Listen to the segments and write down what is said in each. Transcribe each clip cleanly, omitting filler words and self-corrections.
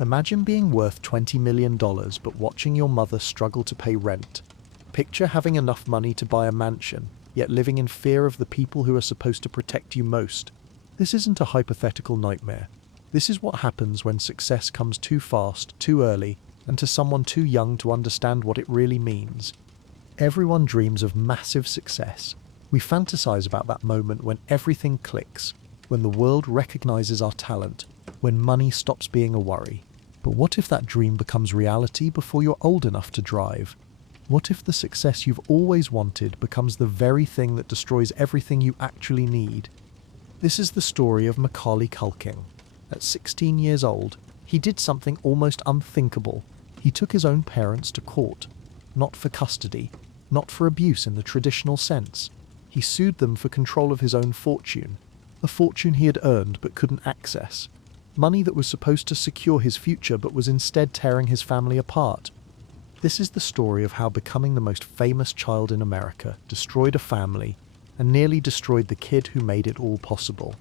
Imagine being worth $20 million but watching your mother struggle to pay rent. Picture having enough money to buy a mansion, yet living in fear of the people who are supposed to protect you most. This isn't a hypothetical nightmare. This is what happens when success comes too fast, too early, and to someone too young to understand what it really means. Everyone dreams of massive success. We fantasize about that moment when everything clicks, when the world recognizes our talent, when money stops being a worry. But what if that dream becomes reality before you're old enough to drive? What if the success you've always wanted becomes the very thing that destroys everything you actually need? This is the story of Macaulay Culkin. At 16 years old, he did something almost unthinkable. He took his own parents to court, not for custody, not for abuse in the traditional sense. He sued them for control of his own fortune, a fortune he had earned but couldn't access. Money that was supposed to secure his future but was instead tearing his family apart. This is the story of how becoming the most famous child in America destroyed a family and nearly destroyed the kid who made it all possible.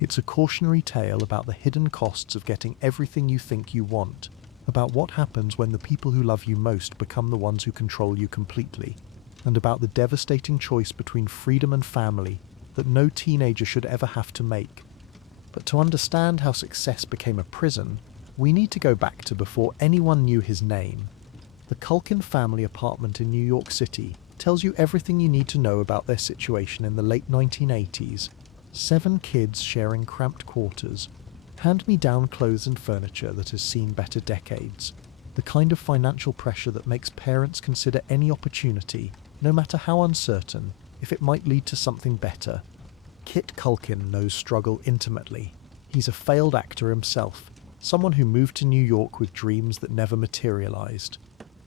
It's a cautionary tale about the hidden costs of getting everything you think you want, about what happens when the people who love you most become the ones who control you completely, and about the devastating choice between freedom and family that no teenager should ever have to make. But to understand how success became a prison, we need to go back to before anyone knew his name. The Culkin family apartment in New York City tells you everything you need to know about their situation in the late 1980s. 7 kids sharing cramped quarters, hand-me-down clothes and furniture that has seen better decades. The kind of financial pressure that makes parents consider any opportunity, no matter how uncertain, if it might lead to something better. Kit Culkin knows struggle intimately. He's a failed actor himself, someone who moved to New York with dreams that never materialized.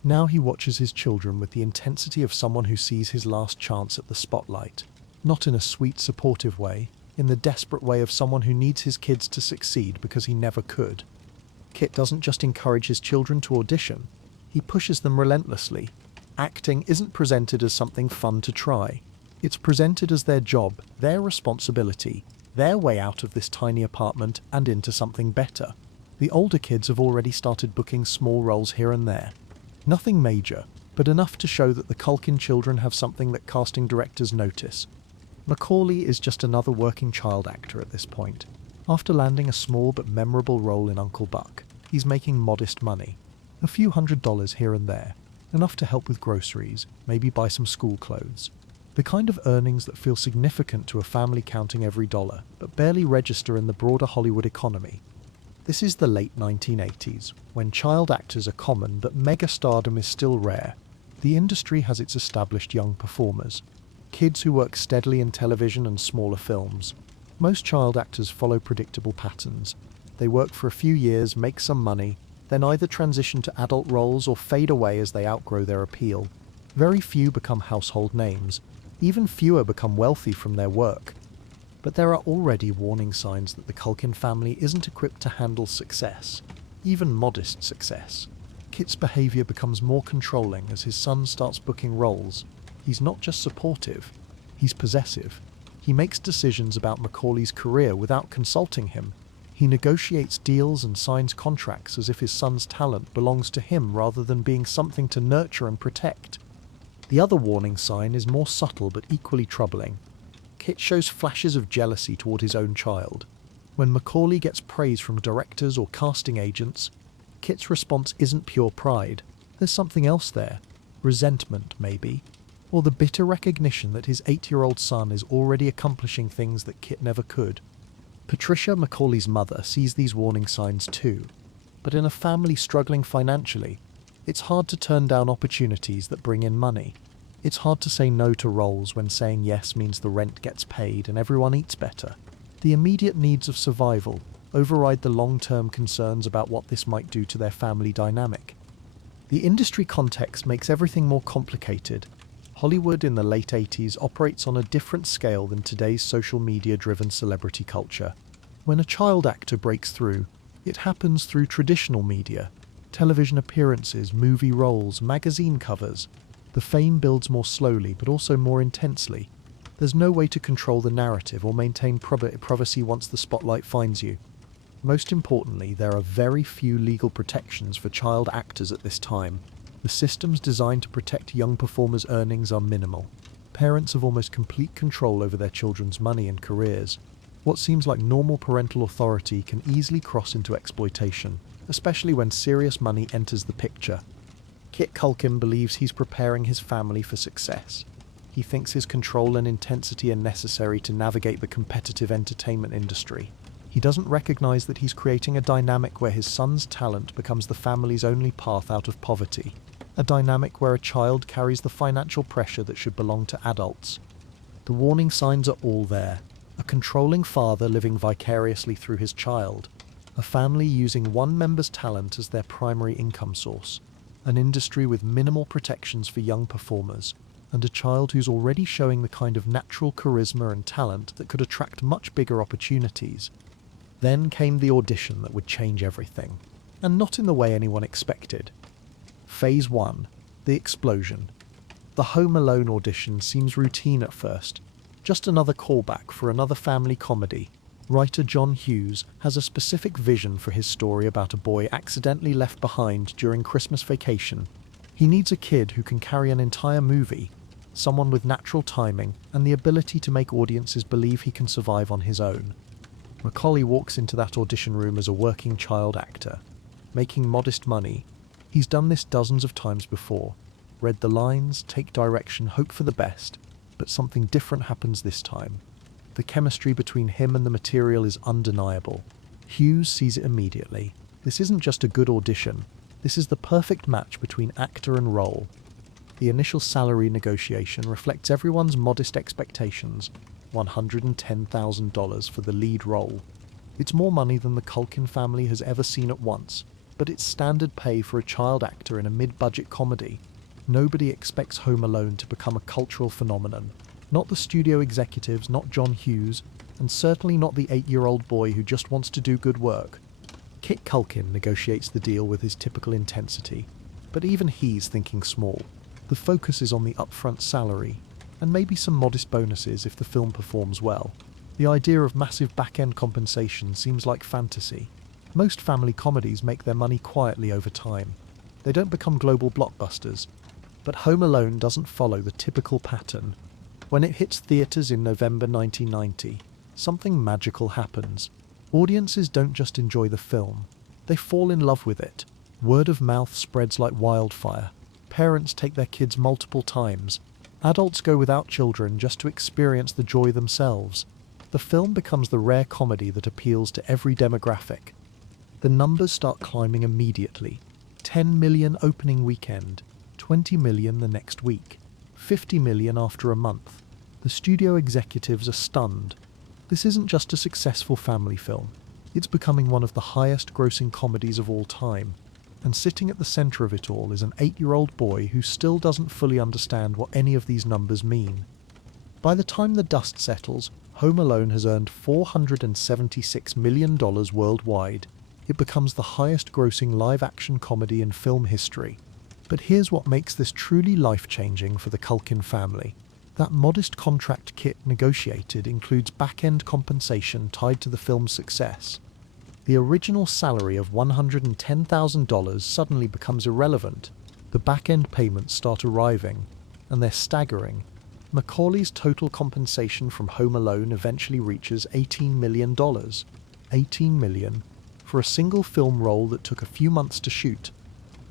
Now he watches his children with the intensity of someone who sees his last chance at the spotlight. Not in a sweet, supportive way, in the desperate way of someone who needs his kids to succeed because he never could. Kit doesn't just encourage his children to audition, he pushes them relentlessly. Acting isn't presented as something fun to try. It's presented as their job, their responsibility, their way out of this tiny apartment and into something better. The older kids have already started booking small roles here and there. Nothing major, but enough to show that the Culkin children have something that casting directors notice. Macaulay is just another working child actor at this point. After landing a small but memorable role in Uncle Buck, he's making modest money. A few $100s here and there, enough to help with groceries, maybe buy some school clothes. The kind of earnings that feel significant to a family counting every dollar, but barely register in the broader Hollywood economy. This is the late 1980s, when child actors are common but megastardom is still rare. The industry has its established young performers, kids who work steadily in television and smaller films. Most child actors follow predictable patterns. They work for a few years, make some money, then either transition to adult roles or fade away as they outgrow their appeal. Very few become household names. Even fewer become wealthy from their work. But there are already warning signs that the Culkin family isn't equipped to handle success, even modest success. Kit's behavior becomes more controlling as his son starts booking roles. He's not just supportive, he's possessive. He makes decisions about Macaulay's career without consulting him. He negotiates deals and signs contracts as if his son's talent belongs to him rather than being something to nurture and protect. The other warning sign is more subtle but equally troubling. Kit shows flashes of jealousy toward his own child. When Macaulay gets praise from directors or casting agents, Kit's response isn't pure pride. There's something else there. Resentment, maybe. Or the bitter recognition that his 8-year-old son is already accomplishing things that Kit never could. Patricia, Macaulay's mother, sees these warning signs too. But in a family struggling financially, it's hard to turn down opportunities that bring in money. It's hard to say no to roles when saying yes means the rent gets paid and everyone eats better. The immediate needs of survival override the long-term concerns about what this might do to their family dynamic. The industry context makes everything more complicated. Hollywood in the late 80s operates on a different scale than today's social media-driven celebrity culture. When a child actor breaks through, it happens through traditional media, television appearances, movie roles, magazine covers. The fame builds more slowly but also more intensely. There's no way to control the narrative or maintain privacy once the spotlight finds you. Most importantly, there are very few legal protections for child actors at this time. The systems designed to protect young performers' earnings are minimal. Parents have almost complete control over their children's money and careers. What seems like normal parental authority can easily cross into exploitation, especially when serious money enters the picture. Kit Culkin believes he's preparing his family for success. He thinks his control and intensity are necessary to navigate the competitive entertainment industry. He doesn't recognize that he's creating a dynamic where his son's talent becomes the family's only path out of poverty. A dynamic where a child carries the financial pressure that should belong to adults. The warning signs are all there. A controlling father living vicariously through his child. A family using one member's talent as their primary income source. An industry with minimal protections for young performers. And a child who's already showing the kind of natural charisma and talent that could attract much bigger opportunities. Then came the audition that would change everything. And not in the way anyone expected. Phase 1. The explosion. The Home Alone audition seems routine at first. Just another callback for another family comedy. Writer John Hughes has a specific vision for his story about a boy accidentally left behind during Christmas vacation. He needs a kid who can carry an entire movie, someone with natural timing and the ability to make audiences believe he can survive on his own. Macaulay walks into that audition room as a working child actor, making modest money. He's done this dozens of times before. Read the lines, take direction, hope for the best. But something different happens this time. The chemistry between him and the material is undeniable. Hughes sees it immediately. This isn't just a good audition. This is the perfect match between actor and role. The initial salary negotiation reflects everyone's modest expectations. $110,000 for the lead role. It's more money than the Culkin family has ever seen at once, but it's standard pay for a child actor in a mid-budget comedy. Nobody expects Home Alone to become a cultural phenomenon. Not the studio executives, not John Hughes, and certainly not the 8-year-old boy who just wants to do good work. Kit Culkin negotiates the deal with his typical intensity, but even he's thinking small. The focus is on the upfront salary, and maybe some modest bonuses if the film performs well. The idea of massive back-end compensation seems like fantasy. Most family comedies make their money quietly over time. They don't become global blockbusters. But Home Alone doesn't follow the typical pattern. When it hits theaters in November 1990, something magical happens. Audiences don't just enjoy the film, they fall in love with it. Word of mouth spreads like wildfire. Parents take their kids multiple times. Adults go without children just to experience the joy themselves. The film becomes the rare comedy that appeals to every demographic. The numbers start climbing immediately. 10 million opening weekend, 20 million the next week, 50 million after a month. The studio executives are stunned. This isn't just a successful family film. It's becoming one of the highest grossing comedies of all time. And sitting at the center of it all is an 8-year-old boy who still doesn't fully understand what any of these numbers mean. By the time the dust settles, Home Alone has earned $476 million worldwide. It becomes the highest grossing live-action comedy in film history. But here's what makes this truly life-changing for the Culkin family. That modest contract Kit negotiated includes back-end compensation tied to the film's success. The original salary of $110,000 suddenly becomes irrelevant. The back-end payments start arriving, and they're staggering. Macaulay's total compensation from Home Alone eventually reaches $18 million. $18 million for a single film role that took a few months to shoot.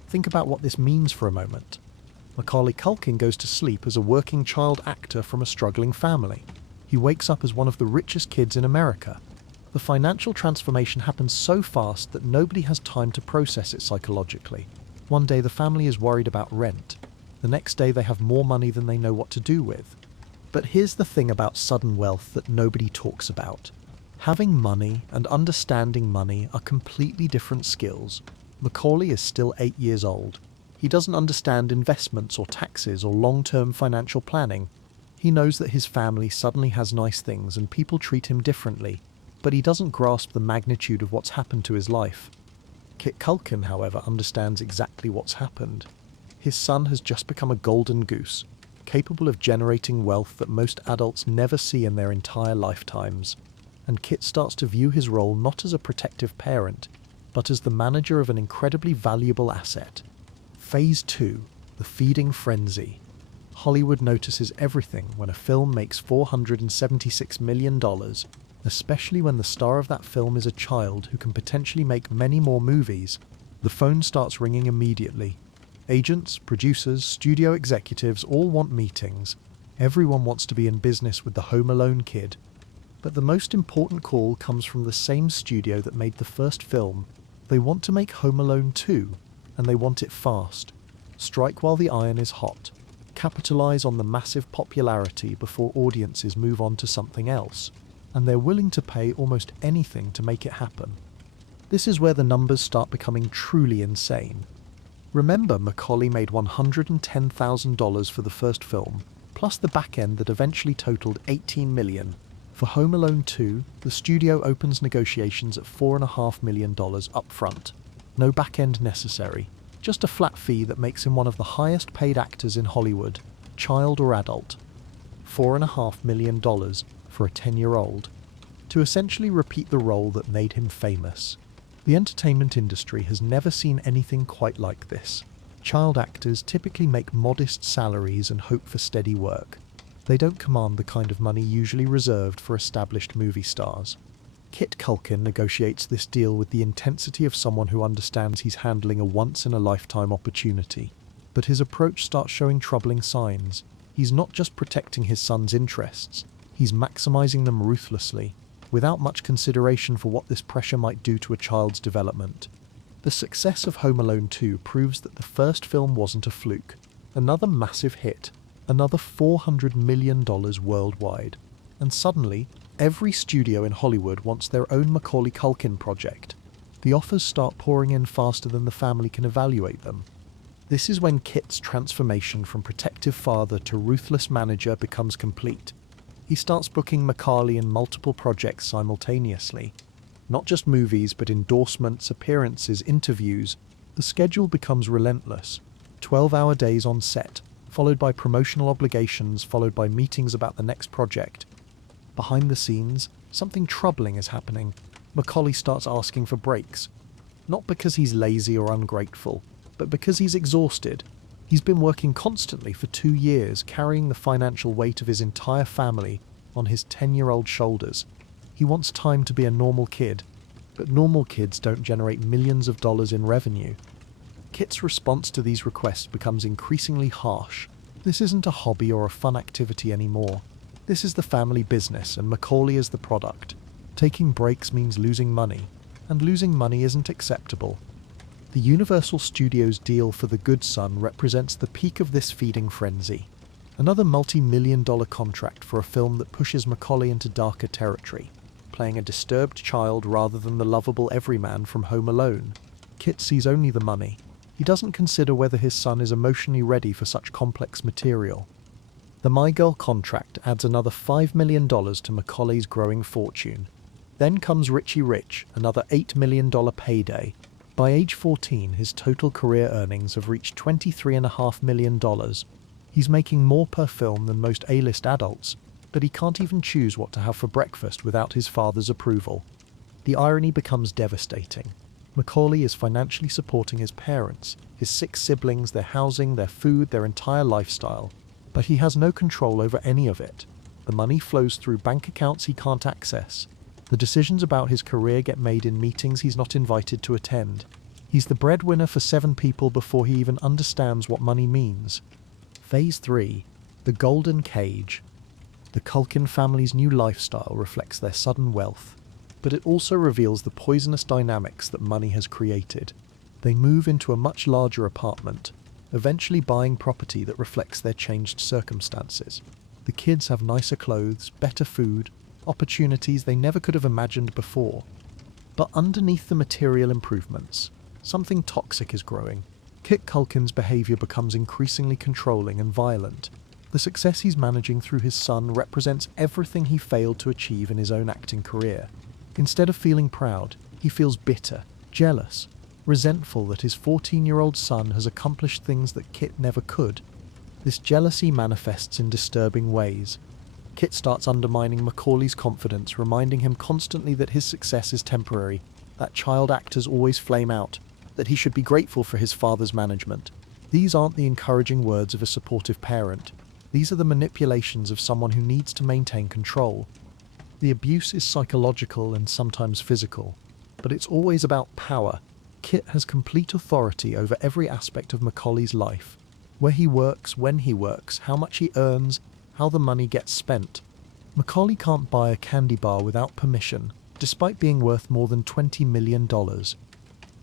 Think about what this means for a moment. Macaulay Culkin goes to sleep as a working child actor from a struggling family. He wakes up as one of the richest kids in America. The financial transformation happens so fast that nobody has time to process it psychologically. One day the family is worried about rent. The next day they have more money than they know what to do with. But here's the thing about sudden wealth that nobody talks about. Having money and understanding money are completely different skills. Macaulay is still 8 years old. He doesn't understand investments or taxes or long-term financial planning. He knows that his family suddenly has nice things and people treat him differently. But he doesn't grasp the magnitude of what's happened to his life. Kit Culkin, however, understands exactly what's happened. His son has just become a golden goose, capable of generating wealth that most adults never see in their entire lifetimes. and Kit starts to view his role not as a protective parent, but as the manager of an incredibly valuable asset. Phase 2. The Feeding Frenzy. Hollywood notices everything when a film makes $476 million, especially when the star of that film is a child who can potentially make many more movies. The phone starts ringing immediately. Agents, producers, studio executives all want meetings. Everyone wants to be in business with the Home Alone kid. But the most important call comes from the same studio that made the first film. They want to make Home Alone 2, and they want it fast. Strike while the iron is hot. Capitalize on the massive popularity before audiences move on to something else. And they're willing to pay almost anything to make it happen. This is where the numbers start becoming truly insane. Remember, Macaulay made $110,000 for the first film, plus the back end that eventually totaled $18 million. For Home Alone 2, the studio opens negotiations at $4.5 million up front. No back end necessary, just a flat fee that makes him one of the highest paid actors in Hollywood, child or adult. $4.5 million for a 10-year-old, to essentially repeat the role that made him famous. The entertainment industry has never seen anything quite like this. Child actors typically make modest salaries and hope for steady work. They don't command the kind of money usually reserved for established movie stars. Kit Culkin negotiates this deal with the intensity of someone who understands he's handling a once-in-a-lifetime opportunity. But his approach starts showing troubling signs. He's not just protecting his son's interests, he's maximizing them ruthlessly, without much consideration for what this pressure might do to a child's development. The success of Home Alone 2 proves that the first film wasn't a fluke. Another massive hit, another $400 million worldwide. And suddenly, every studio in Hollywood wants their own Macaulay Culkin project. The offers start pouring in faster than the family can evaluate them. This is when Kit's transformation from protective father to ruthless manager becomes complete. He starts booking Macaulay in multiple projects simultaneously. Not just movies, but endorsements, appearances, interviews. The schedule becomes relentless. 12-hour days on set, followed by promotional obligations, followed by meetings about the next project. Behind the scenes, something troubling is happening. Macaulay starts asking for breaks. Not because he's lazy or ungrateful, but because he's exhausted. He's been working constantly for 2 years, carrying the financial weight of his entire family on his 10-year-old shoulders. He wants time to be a normal kid, but normal kids don't generate millions of dollars in revenue. Kit's response to these requests becomes increasingly harsh. This isn't a hobby or a fun activity anymore. This is the family business, and Macaulay is the product. Taking breaks means losing money, and losing money isn't acceptable. The Universal Studios deal for The Good Son represents the peak of this feeding frenzy. Another multi-million-dollar contract for a film that pushes Macaulay into darker territory, playing a disturbed child rather than the lovable everyman from Home Alone. Kit sees only the money. He doesn't consider whether his son is emotionally ready for such complex material. The My Girl contract adds another $5 million to Macaulay's growing fortune. Then comes Richie Rich, another $8 million payday. By age 14, his total career earnings have reached $23.5 million. He's making more per film than most A-list adults, but he can't even choose what to have for breakfast without his father's approval. The irony becomes devastating. Macaulay is financially supporting his parents, his 6 siblings, their housing, their food, their entire lifestyle. But he has no control over any of it. The money flows through bank accounts he can't access. The decisions about his career get made in meetings he's not invited to attend. He's the breadwinner for 7 people before he even understands what money means. Phase 3. The Golden Cage. The Culkin family's new lifestyle reflects their sudden wealth, but it also reveals the poisonous dynamics that money has created. They move into a much larger apartment, eventually buying property that reflects their changed circumstances. The kids have nicer clothes, better food, opportunities they never could have imagined before. But underneath the material improvements, something toxic is growing. Kit Culkin's behavior becomes increasingly controlling and violent. The success he's managing through his son represents everything he failed to achieve in his own acting career. Instead of feeling proud, he feels bitter, jealous, resentful that his 14-year-old son has accomplished things that Kit never could. This jealousy manifests in disturbing ways. Kit starts undermining Macaulay's confidence, reminding him constantly that his success is temporary, that child actors always flame out, that he should be grateful for his father's management. These aren't the encouraging words of a supportive parent. These are the manipulations of someone who needs to maintain control. The abuse is psychological and sometimes physical, but it's always about power. Kit has complete authority over every aspect of Macaulay's life. Where he works, when he works, how much he earns, how the money gets spent. Macaulay can't buy a candy bar without permission, despite being worth more than $20 million.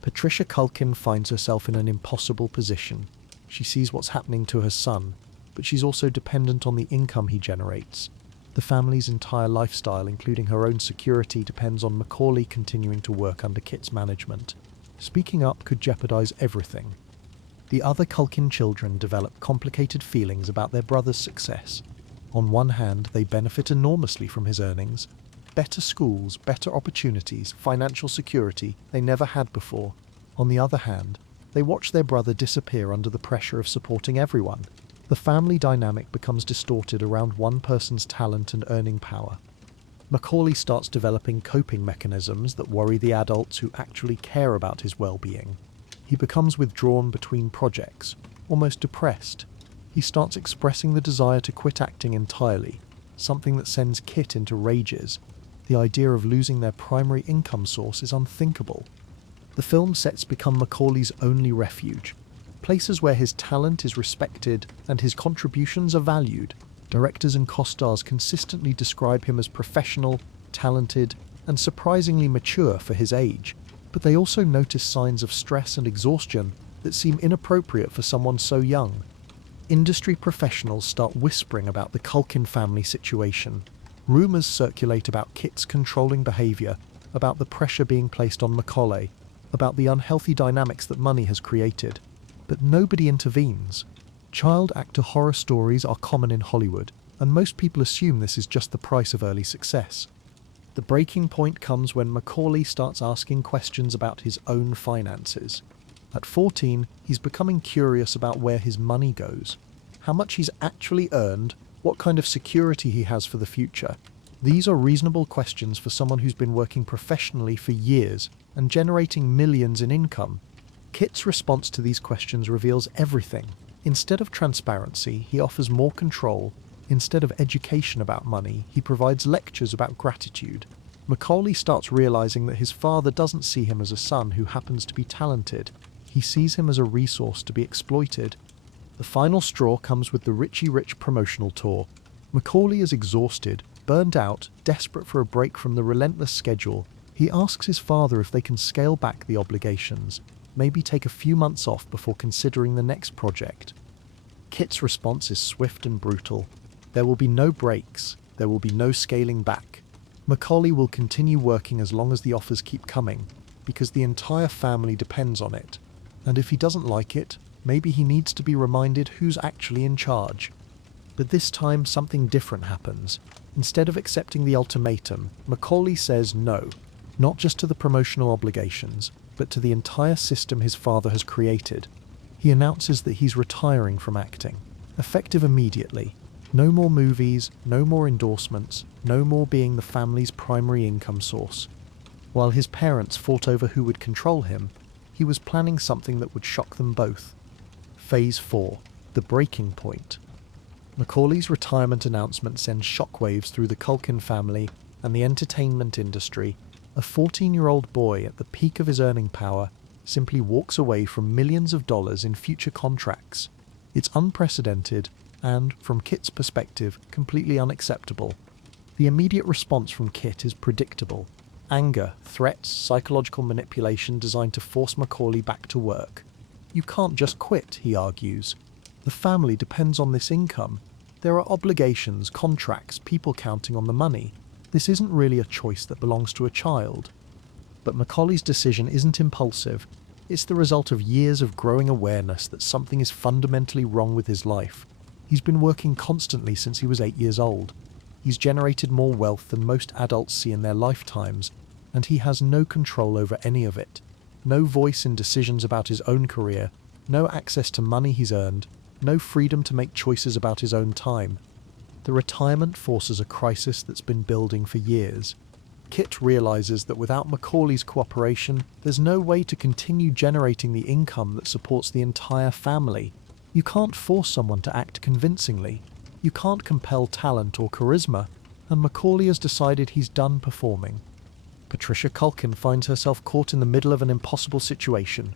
Patricia Culkin finds herself in an impossible position. She sees what's happening to her son, but she's also dependent on the income he generates. The family's entire lifestyle, including her own security, depends on Macaulay continuing to work under Kit's management. Speaking up could jeopardize everything. The other Culkin children develop complicated feelings about their brother's success. On one hand, they benefit enormously from his earnings. Better schools, better opportunities, financial security they never had before. On the other hand, they watch their brother disappear under the pressure of supporting everyone. The family dynamic becomes distorted around one person's talent and earning power. Macaulay starts developing coping mechanisms that worry the adults who actually care about his well-being. He becomes withdrawn between projects, almost depressed. He starts expressing the desire to quit acting entirely, something that sends Kit into rages. The idea of losing their primary income source is unthinkable. The film sets become Macaulay's only refuge, places where his talent is respected and his contributions are valued. Directors and co-stars consistently describe him as professional, talented, and surprisingly mature for his age, but they also notice signs of stress and exhaustion that seem inappropriate for someone so young. Industry professionals start whispering about the Culkin family situation. Rumours circulate about Kit's controlling behaviour, about the pressure being placed on Macaulay, about the unhealthy dynamics that money has created. But nobody intervenes. Child actor horror stories are common in Hollywood, and most people assume this is just the price of early success. The breaking point comes when Macaulay starts asking questions about his own finances. At 14, he's becoming curious about where his money goes, how much he's actually earned, what kind of security he has for the future. These are reasonable questions for someone who's been working professionally for years and generating millions in income. Kit's response to these questions reveals everything. Instead of transparency, he offers more control. Instead of education about money, he provides lectures about gratitude. Macaulay starts realizing that his father doesn't see him as a son who happens to be talented. He sees him as a resource to be exploited. The final straw comes with the Richie Rich promotional tour. Macaulay is exhausted, burned out, desperate for a break from the relentless schedule. He asks his father if they can scale back the obligations, maybe take a few months off before considering the next project. Kit's response is swift and brutal. There will be no breaks. There will be no scaling back. Macaulay will continue working as long as the offers keep coming, because the entire family depends on it. And if he doesn't like it, maybe he needs to be reminded who's actually in charge. But this time something different happens. Instead of accepting the ultimatum, Macaulay says no, not just to the promotional obligations, but to the entire system his father has created. He announces that he's retiring from acting, effective immediately. No more movies, no more endorsements, no more being the family's primary income source. While his parents fought over who would control him, he was planning something that would shock them both. Phase 4. The breaking point. Macaulay's retirement announcement sends shockwaves through the Culkin family and the entertainment industry. A 14-year-old boy at the peak of his earning power simply walks away from millions of dollars in future contracts. It's unprecedented and, from Kit's perspective, completely unacceptable. The immediate response from Kit is predictable. Anger, threats, psychological manipulation designed to force Macaulay back to work. You can't just quit, he argues. The family depends on this income. There are obligations, contracts, people counting on the money. This isn't really a choice that belongs to a child. But Macaulay's decision isn't impulsive. It's the result of years of growing awareness that something is fundamentally wrong with his life. He's been working constantly since he was 8 years old. He's generated more wealth than most adults see in their lifetimes, and he has no control over any of it. No voice in decisions about his own career, no access to money he's earned, no freedom to make choices about his own time. The retirement forces a crisis that's been building for years. Kit realizes that without Macaulay's cooperation, there's no way to continue generating the income that supports the entire family. You can't force someone to act convincingly. You can't compel talent or charisma, and Macaulay has decided he's done performing. Patricia Culkin finds herself caught in the middle of an impossible situation.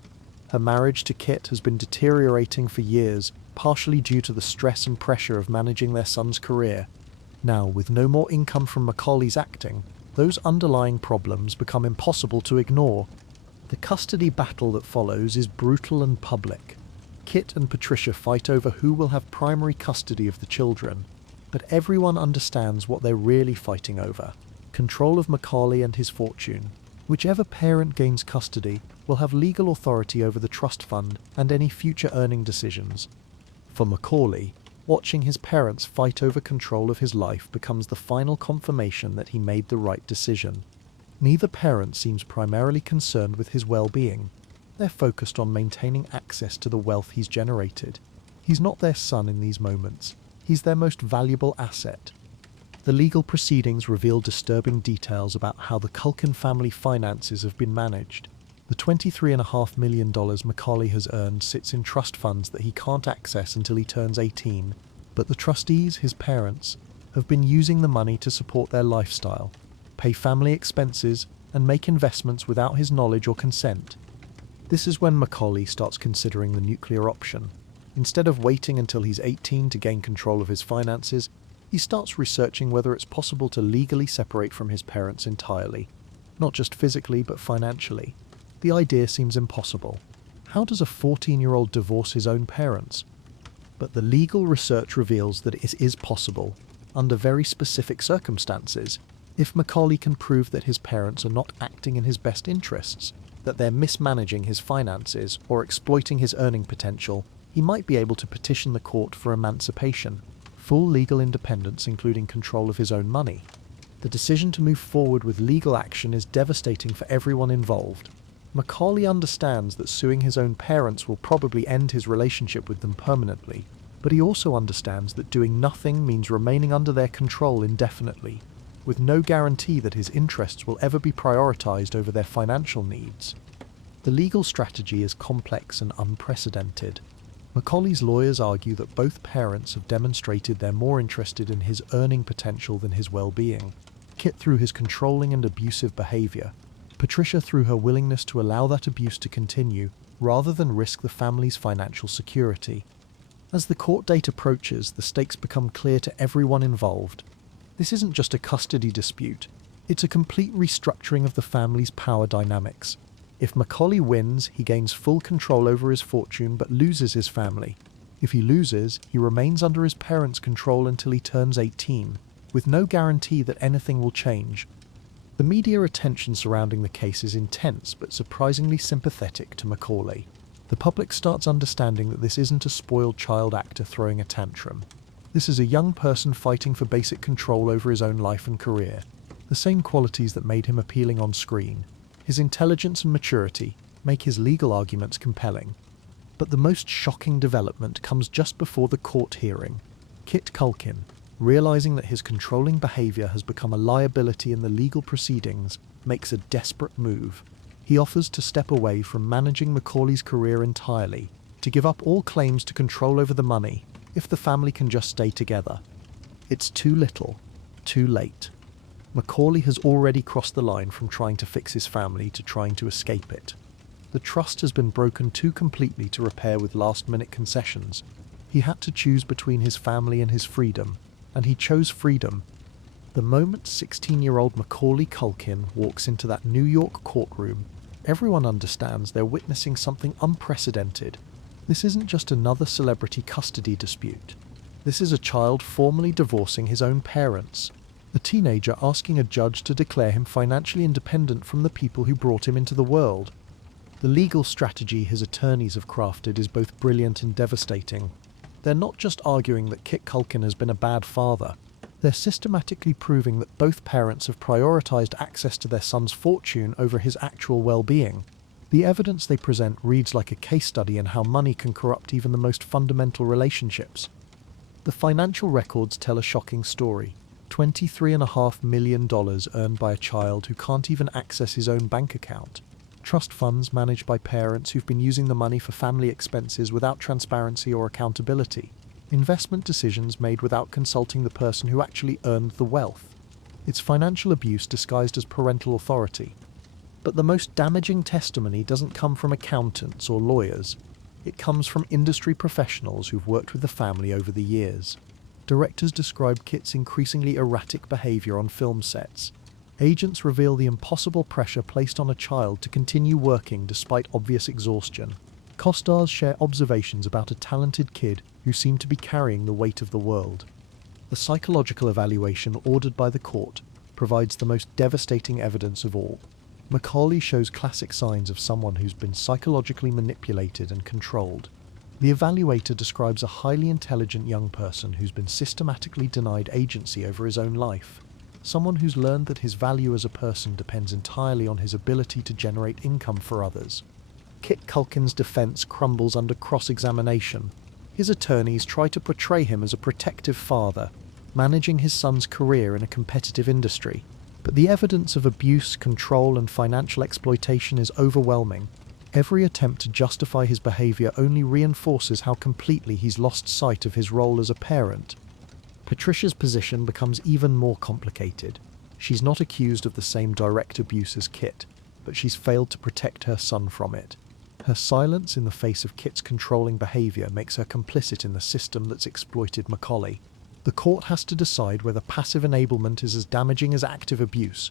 Her marriage to Kit has been deteriorating for years, partially due to the stress and pressure of managing their son's career. Now, with no more income from Macaulay's acting, those underlying problems become impossible to ignore. The custody battle that follows is brutal and public. Kit and Patricia fight over who will have primary custody of the children, but everyone understands what they're really fighting over: control of Macaulay and his fortune. Whichever parent gains custody will have legal authority over the trust fund and any future earning decisions. For Macaulay, watching his parents fight over control of his life becomes the final confirmation that he made the right decision. Neither parent seems primarily concerned with his well-being. They're focused on maintaining access to the wealth he's generated. He's not their son in these moments. He's their most valuable asset. The legal proceedings reveal disturbing details about how the Culkin family finances have been managed. The $23.5 million Macaulay has earned sits in trust funds that he can't access until he turns 18, but the trustees, his parents, have been using the money to support their lifestyle, pay family expenses, and make investments without his knowledge or consent. This is when Macaulay starts considering the nuclear option. Instead of waiting until he's 18 to gain control of his finances, he starts researching whether it's possible to legally separate from his parents entirely, not just physically but financially. The idea seems impossible. How does a 14-year-old divorce his own parents? But the legal research reveals that it is possible, under very specific circumstances, if Macaulay can prove that his parents are not acting in his best interests, that they're mismanaging his finances or exploiting his earning potential. He might be able to petition the court for emancipation, full legal independence including control of his own money. The decision to move forward with legal action is devastating for everyone involved. Macaulay understands that suing his own parents will probably end his relationship with them permanently, but he also understands that doing nothing means remaining under their control indefinitely, with no guarantee that his interests will ever be prioritized over their financial needs. The legal strategy is complex and unprecedented. Macaulay's lawyers argue that both parents have demonstrated they're more interested in his earning potential than his well-being. Kit through his controlling and abusive behavior, Patricia through her willingness to allow that abuse to continue rather than risk the family's financial security. As the court date approaches, the stakes become clear to everyone involved. This isn't just a custody dispute, it's a complete restructuring of the family's power dynamics. If Macaulay wins, he gains full control over his fortune but loses his family. If he loses, he remains under his parents' control until he turns 18, with no guarantee that anything will change. The media attention surrounding the case is intense but surprisingly sympathetic to Macaulay. The public starts understanding that this isn't a spoiled child actor throwing a tantrum. This is a young person fighting for basic control over his own life and career. The same qualities that made him appealing on screen, his intelligence and maturity, make his legal arguments compelling. But the most shocking development comes just before the court hearing. Kit Culkin, realizing that his controlling behavior has become a liability in the legal proceedings, makes a desperate move. He offers to step away from managing Macaulay's career entirely, to give up all claims to control over the money, if the family can just stay together. It's too little, too late. Macaulay has already crossed the line from trying to fix his family to trying to escape it. The trust has been broken too completely to repair with last-minute concessions. He had to choose between his family and his freedom, and he chose freedom. The moment 16-year-old Macaulay Culkin walks into that New York courtroom, everyone understands they're witnessing something unprecedented. This isn't just another celebrity custody dispute. This is a child formally divorcing his own parents. A teenager asking a judge to declare him financially independent from the people who brought him into the world. The legal strategy his attorneys have crafted is both brilliant and devastating. They're not just arguing that Kit Culkin has been a bad father. They're systematically proving that both parents have prioritized access to their son's fortune over his actual well-being. The evidence they present reads like a case study in how money can corrupt even the most fundamental relationships. The financial records tell a shocking story. $23.5 million earned by a child who can't even access his own bank account. Trust funds managed by parents who've been using the money for family expenses without transparency or accountability. Investment decisions made without consulting the person who actually earned the wealth. It's financial abuse disguised as parental authority. But the most damaging testimony doesn't come from accountants or lawyers. It comes from industry professionals who've worked with the family over the years. Directors describe Kit's increasingly erratic behavior on film sets. Agents reveal the impossible pressure placed on a child to continue working despite obvious exhaustion. Co-stars share observations about a talented kid who seemed to be carrying the weight of the world. The psychological evaluation ordered by the court provides the most devastating evidence of all. Macaulay shows classic signs of someone who's been psychologically manipulated and controlled. The evaluator describes a highly intelligent young person who's been systematically denied agency over his own life. Someone who's learned that his value as a person depends entirely on his ability to generate income for others. Kit Culkin's defense crumbles under cross-examination. His attorneys try to portray him as a protective father, managing his son's career in a competitive industry. But the evidence of abuse, control, and financial exploitation is overwhelming. Every attempt to justify his behavior only reinforces how completely he's lost sight of his role as a parent. Patricia's position becomes even more complicated. She's not accused of the same direct abuse as Kit, but she's failed to protect her son from it. Her silence in the face of Kit's controlling behavior makes her complicit in the system that's exploited Macaulay. The court has to decide whether passive enablement is as damaging as active abuse.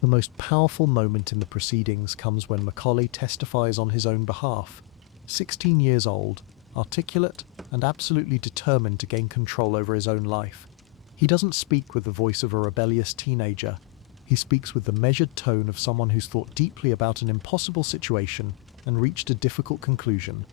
The most powerful moment in the proceedings comes when Macaulay testifies on his own behalf. 16 years old, articulate, and absolutely determined to gain control over his own life. He doesn't speak with the voice of a rebellious teenager. He speaks with the measured tone of someone who's thought deeply about an impossible situation and reached a difficult conclusion.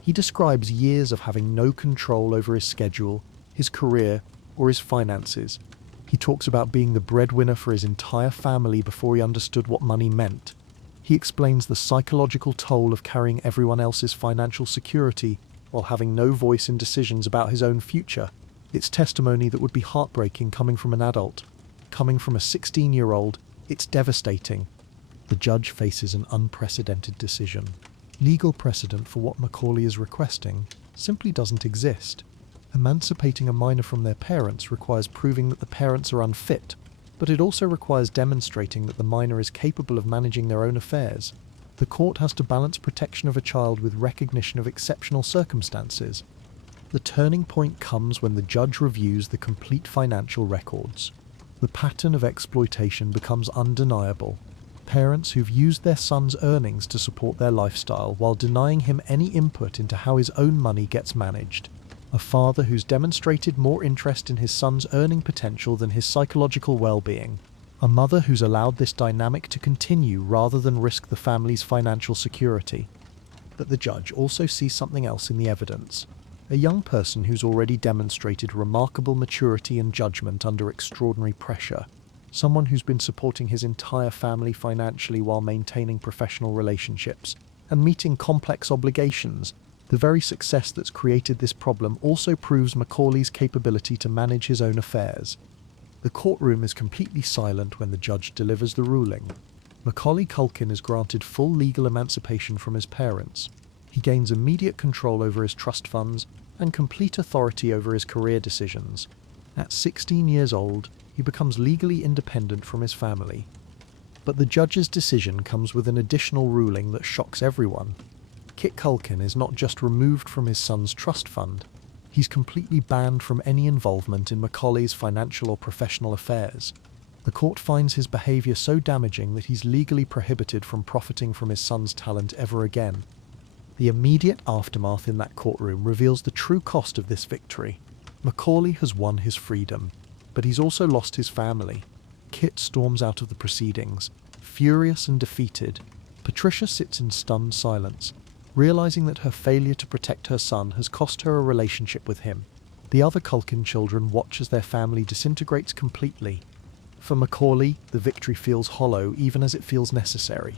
He describes years of having no control over his schedule, his career, or his finances. He talks about being the breadwinner for his entire family before he understood what money meant. He explains the psychological toll of carrying everyone else's financial security while having no voice in decisions about his own future. It's testimony that would be heartbreaking coming from an adult. Coming from a 16-year-old, it's devastating. The judge faces an unprecedented decision. Legal precedent for what Macaulay is requesting simply doesn't exist. Emancipating a minor from their parents requires proving that the parents are unfit, but it also requires demonstrating that the minor is capable of managing their own affairs. The court has to balance protection of a child with recognition of exceptional circumstances. The turning point comes when the judge reviews the complete financial records. The pattern of exploitation becomes undeniable. Parents who've used their son's earnings to support their lifestyle while denying him any input into how his own money gets managed. A father who's demonstrated more interest in his son's earning potential than his psychological well-being. A mother who's allowed this dynamic to continue rather than risk the family's financial security. But the judge also sees something else in the evidence. A young person who's already demonstrated remarkable maturity and judgment under extraordinary pressure. Someone who's been supporting his entire family financially while maintaining professional relationships and meeting complex obligations. The very success that's created this problem also proves Macaulay's capability to manage his own affairs. The courtroom is completely silent when the judge delivers the ruling. Macaulay Culkin is granted full legal emancipation from his parents. He gains immediate control over his trust funds and complete authority over his career decisions. At 16 years old, he becomes legally independent from his family. But the judge's decision comes with an additional ruling that shocks everyone. Kit Culkin is not just removed from his son's trust fund, he's completely banned from any involvement in Macaulay's financial or professional affairs. The court finds his behavior so damaging that he's legally prohibited from profiting from his son's talent ever again. The immediate aftermath in that courtroom reveals the true cost of this victory. Macaulay has won his freedom, but he's also lost his family. Kit storms out of the proceedings, furious and defeated. Patricia sits in stunned silence, realizing that her failure to protect her son has cost her a relationship with him. The other Culkin children watch as their family disintegrates completely. For Macaulay, the victory feels hollow even as it feels necessary.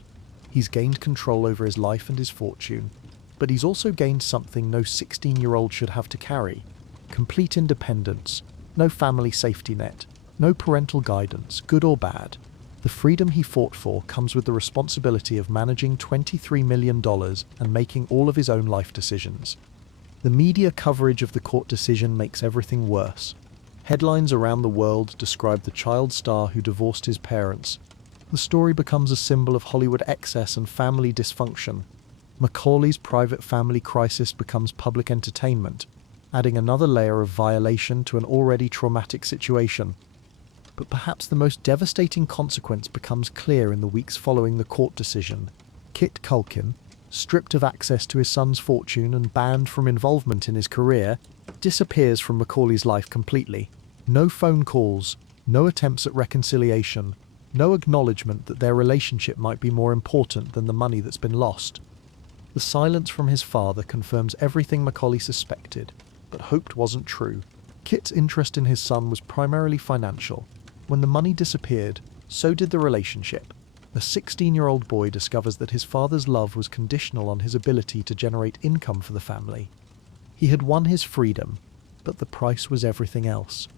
He's gained control over his life and his fortune, but he's also gained something no 16-year-old should have to carry: complete independence, no family safety net, no parental guidance, good or bad. The freedom he fought for comes with the responsibility of managing $23 million and making all of his own life decisions. The media coverage of the court decision makes everything worse. Headlines around the world describe the child star who divorced his parents. The story becomes a symbol of Hollywood excess and family dysfunction. Macaulay's private family crisis becomes public entertainment, adding another layer of violation to an already traumatic situation. But perhaps the most devastating consequence becomes clear in the weeks following the court decision. Kit Culkin, stripped of access to his son's fortune and banned from involvement in his career, disappears from Macaulay's life completely. No phone calls, no attempts at reconciliation, no acknowledgement that their relationship might be more important than the money that's been lost. The silence from his father confirms everything Macaulay suspected, but hoped wasn't true. Kit's interest in his son was primarily financial. When the money disappeared, so did the relationship. The 16-year-old boy discovers that his father's love was conditional on his ability to generate income for the family. He had won his freedom, but the price was everything else.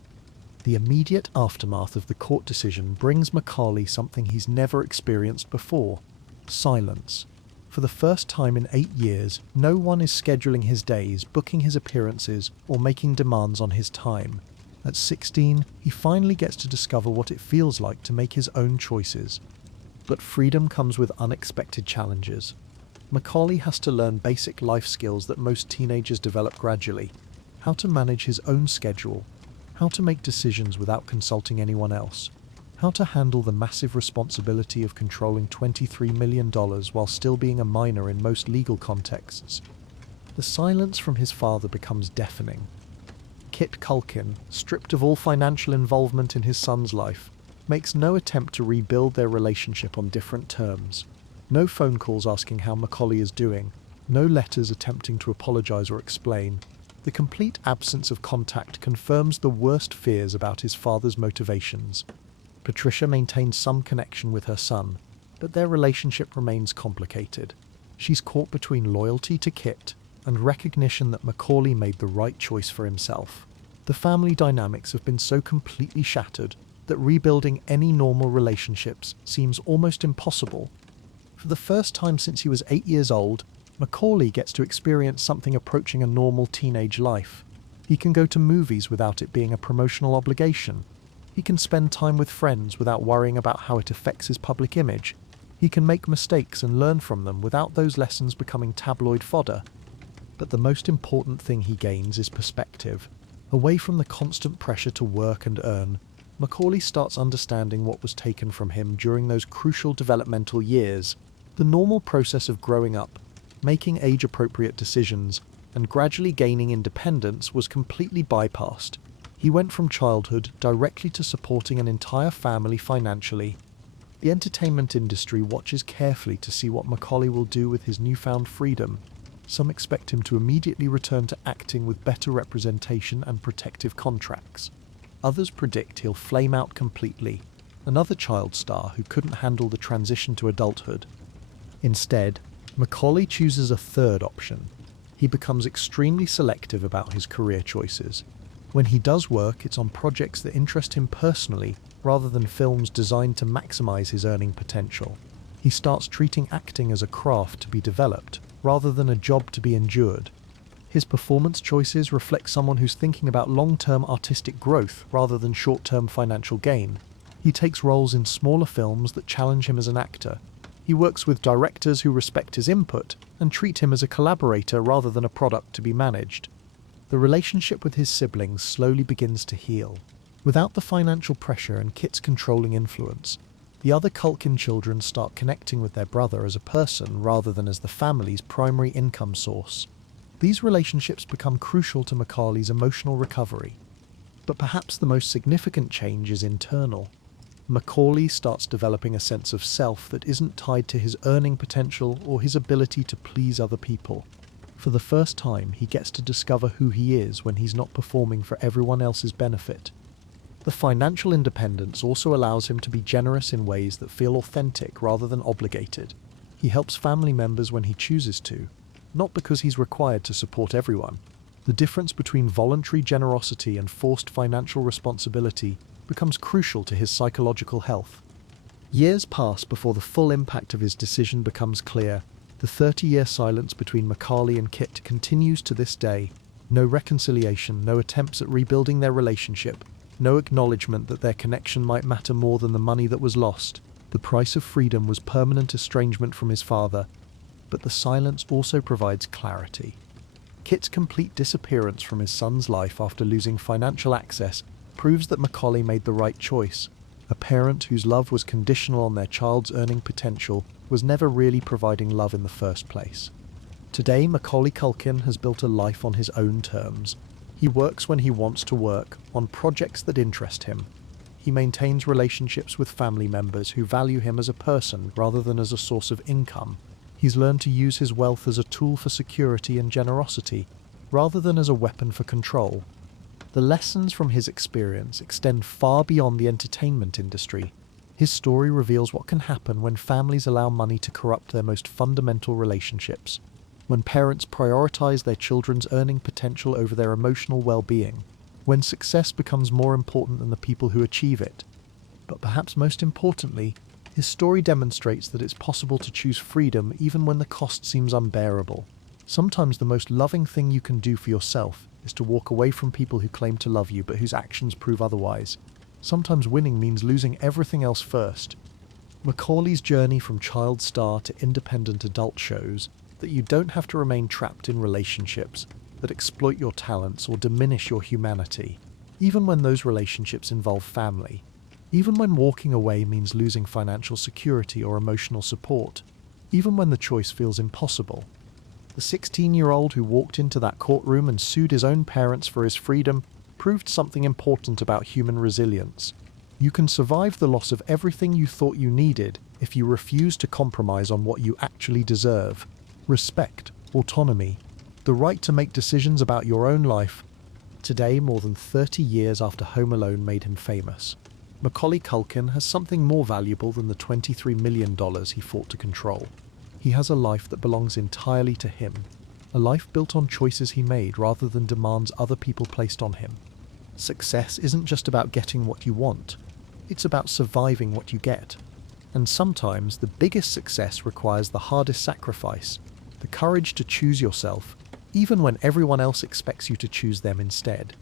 The immediate aftermath of the court decision brings Macaulay something he's never experienced before: silence. For the first time in 8 years, no one is scheduling his days, booking his appearances, or making demands on his time. At 16, he finally gets to discover what it feels like to make his own choices. But freedom comes with unexpected challenges. Macaulay has to learn basic life skills that most teenagers develop gradually: how to manage his own schedule, how to make decisions without consulting anyone else, how to handle the massive responsibility of controlling $23 million while still being a minor in most legal contexts. The silence from his father becomes deafening. Kit Culkin, stripped of all financial involvement in his son's life, makes no attempt to rebuild their relationship on different terms. No phone calls asking how Macaulay is doing, no letters attempting to apologize or explain. The complete absence of contact confirms the worst fears about his father's motivations. Patricia maintains some connection with her son, but their relationship remains complicated. She's caught between loyalty to Kit and recognition that Macaulay made the right choice for himself. The family dynamics have been so completely shattered that rebuilding any normal relationships seems almost impossible. For the first time since he was 8 years old, Macaulay gets to experience something approaching a normal teenage life. He can go to movies without it being a promotional obligation. He can spend time with friends without worrying about how it affects his public image. He can make mistakes and learn from them without those lessons becoming tabloid fodder. But the most important thing he gains is perspective. Away from the constant pressure to work and earn, Macaulay starts understanding what was taken from him during those crucial developmental years. The normal process of growing up, making age-appropriate decisions, and gradually gaining independence was completely bypassed. He went from childhood directly to supporting an entire family financially. The entertainment industry watches carefully to see what Macaulay will do with his newfound freedom. Some expect him to immediately return to acting with better representation and protective contracts. Others predict he'll flame out completely, another child star who couldn't handle the transition to adulthood. Instead, Macaulay chooses a third option. He becomes extremely selective about his career choices. When he does work, it's on projects that interest him personally, rather than films designed to maximize his earning potential. He starts treating acting as a craft to be developed, rather than a job to be endured. His performance choices reflect someone who's thinking about long-term artistic growth rather than short-term financial gain. He takes roles in smaller films that challenge him as an actor. He works with directors who respect his input and treat him as a collaborator rather than a product to be managed. The relationship with his siblings slowly begins to heal. Without the financial pressure and Kit's controlling influence, the other Culkin children start connecting with their brother as a person rather than as the family's primary income source. These relationships become crucial to Macaulay's emotional recovery. But perhaps the most significant change is internal. Macaulay starts developing a sense of self that isn't tied to his earning potential or his ability to please other people. For the first time, he gets to discover who he is when he's not performing for everyone else's benefit. The financial independence also allows him to be generous in ways that feel authentic rather than obligated. He helps family members when he chooses to, not because he's required to support everyone. The difference between voluntary generosity and forced financial responsibility becomes crucial to his psychological health. Years pass before the full impact of his decision becomes clear. The 30-year silence between Macaulay and Kit continues to this day. No reconciliation, no attempts at rebuilding their relationship, no acknowledgement that their connection might matter more than the money that was lost. The price of freedom was permanent estrangement from his father, but the silence also provides clarity. Kit's complete disappearance from his son's life after losing financial access proves that Macaulay made the right choice. A parent whose love was conditional on their child's earning potential was never really providing love in the first place. Today, Macaulay Culkin has built a life on his own terms. He works when he wants to work, on projects that interest him. He maintains relationships with family members who value him as a person rather than as a source of income. He's learned to use his wealth as a tool for security and generosity, rather than as a weapon for control. The lessons from his experience extend far beyond the entertainment industry. His story reveals what can happen when families allow money to corrupt their most fundamental relationships, when parents prioritize their children's earning potential over their emotional well-being, when success becomes more important than the people who achieve it. But perhaps most importantly, his story demonstrates that it's possible to choose freedom even when the cost seems unbearable. Sometimes the most loving thing you can do for yourself is to walk away from people who claim to love you but whose actions prove otherwise. Sometimes winning means losing everything else first. Macaulay's journey from child star to independent adult shows that you don't have to remain trapped in relationships that exploit your talents or diminish your humanity, even when those relationships involve family. Even when walking away means losing financial security or emotional support, even when the choice feels impossible. The 16-year-old who walked into that courtroom and sued his own parents for his freedom proved something important about human resilience. You can survive the loss of everything you thought you needed if you refuse to compromise on what you actually deserve. Respect, autonomy, the right to make decisions about your own life. Today, more than 30 years after Home Alone made him famous, Macaulay Culkin has something more valuable than the $23 million he fought to control. He has a life that belongs entirely to him, a life built on choices he made rather than demands other people placed on him. Success isn't just about getting what you want, it's about surviving what you get. And sometimes the biggest success requires the hardest sacrifice, the courage to choose yourself, even when everyone else expects you to choose them instead.